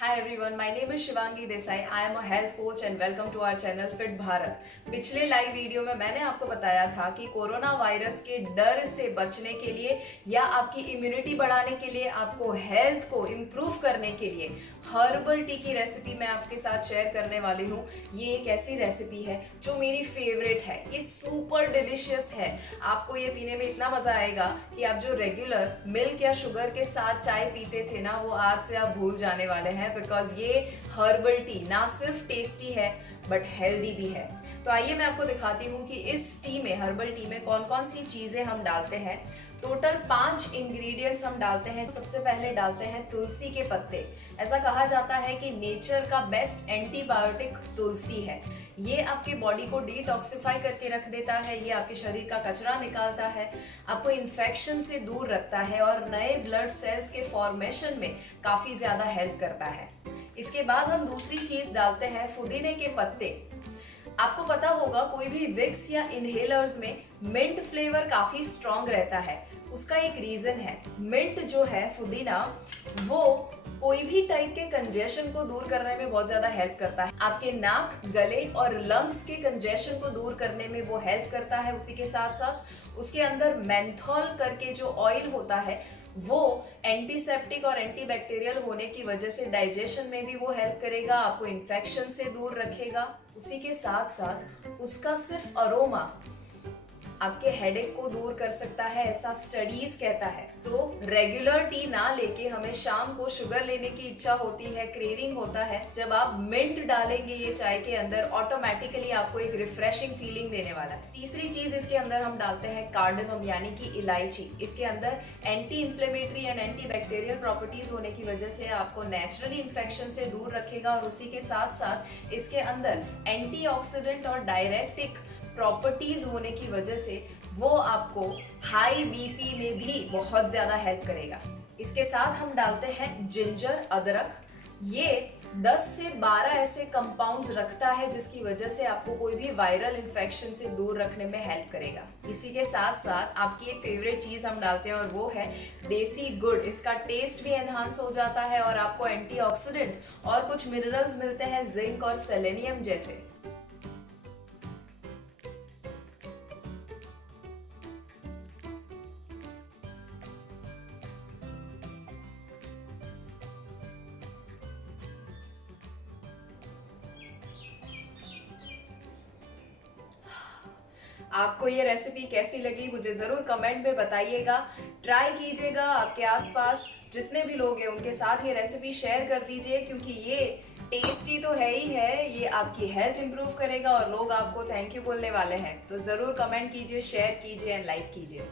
Hi everyone, my name is Shivangi Desai. I am a health coach and welcome to our channel Fit Bharat. पिछले live video में मैंने आपको बताया था कि कोरोना वायरस के डर से बचने के लिए या आपकी इम्यूनिटी बढ़ाने के लिए, आपको हेल्थ को इम्प्रूव करने के लिए हर्बल टी की रेसिपी मैं आपके साथ शेयर करने वाली हूँ। ये एक ऐसी रेसिपी है जो मेरी फेवरेट है। ये सुपर डिलिशियस है। आपको ये पीने में इतना मजा आएगा कि आप जो रेगुलर मिल्क या शुगर के साथ चाय पीते थे ना, वो आज से आप भूल जाने वाले हैं। बिकॉज ये हर्बल टी ना सिर्फ टेस्टी है बट हेल्दी भी है। तो आइए मैं आपको दिखाती हूँ कि इस टी में, हर्बल टी में कौन कौन सी चीजें हम डालते हैं। टोटल 5 इंग्रेडिएंट्स हम डालते हैं। सबसे पहले डालते हैं तुलसी के पत्ते। ऐसा कहा जाता है कि नेचर का बेस्ट एंटीबायोटिक तुलसी है। ये आपके बॉडी को डिटॉक्सिफाई करके रख देता है, ये आपके शरीर का कचरा निकालता है, आपको इन्फेक्शन से दूर रखता है और नए ब्लड सेल्स के फॉर्मेशन में काफी ज्यादा हेल्प करता है। इसके बाद हम दूसरी चीज डालते हैं पुदीने के पत्ते। आपको पता होगा कोई भी विक्स या इनहेलर्स में मिंट फ्लेवर काफी स्ट्रॉन्ग रहता है। उसका एक रीजन है, मिंट जो है पुदीना, वो कोई भी टाइप के कंजेशन को दूर करने में बहुत ज्यादा हेल्प करता है। आपके नाक, गले और लंग्स के कंजेशन को दूर करने में वो हेल्प करता है। उसी के साथ साथ उसके अंदर मेंथॉल करके जो ऑयल होता है, वो एंटीसेप्टिक और एंटीबैक्टीरियल होने की वजह से डाइजेशन में भी वो हेल्प करेगा, आपको इन्फेक्शन से दूर रखेगा। उसी के साथ साथ उसका सिर्फ अरोमा आपके हेडेक को दूर कर सकता है, ऐसा स्टडीज कहता है। तो रेगुलर टी ना लेके हमें शाम को शुगर लेने की इच्छा होती है, क्रेविंग होता है, जब आप मिंट डालेंगे ये चाय के अंदर, ऑटोमेटिकली आपको एक रिफ्रेशिंग फीलिंग देने वाला है। तीसरी चीज इसके अंदर हम डालते हैं कार्डेमम यानी कि इलायची। इसके अंदर anti inflammatory and anti bacterial properties होने की वजह से आपको नेचुरली इन्फेक्शन से दूर रखेगा और उसी के साथ साथ इसके अंदर एंटीऑक्सीडेंट और डायरेक्टिक प्रॉपर्टीज होने की वजह से वो आपको हाई बीपी में भी बहुत ज्यादा हेल्प करेगा। इसके साथ हम डालते हैं जिंजर, अदरक। ये 10 से 12 ऐसे कंपाउंड्स रखता है जिसकी वजह से आपको कोई भी वायरल इन्फेक्शन से दूर रखने में हेल्प करेगा। इसी के साथ साथ आपकी एक फेवरेट चीज हम डालते हैं और वो है देसी गुड़। इसका टेस्ट भी एनहांस हो जाता है और आपको एंटीऑक्सीडेंट और कुछ मिनरल्स मिलते हैं, जिंक और सेलेनियम जैसे। आपको ये रेसिपी कैसी लगी मुझे जरूर कमेंट में बताइएगा। ट्राई कीजिएगा, आपके आसपास जितने भी लोग हैं उनके साथ ये रेसिपी शेयर कर दीजिए, क्योंकि ये टेस्टी तो है ही है, ये आपकी हेल्थ इंप्रूव करेगा और लोग आपको थैंक यू बोलने वाले हैं। तो जरूर कमेंट कीजिए, शेयर कीजिए एंड लाइक कीजिए।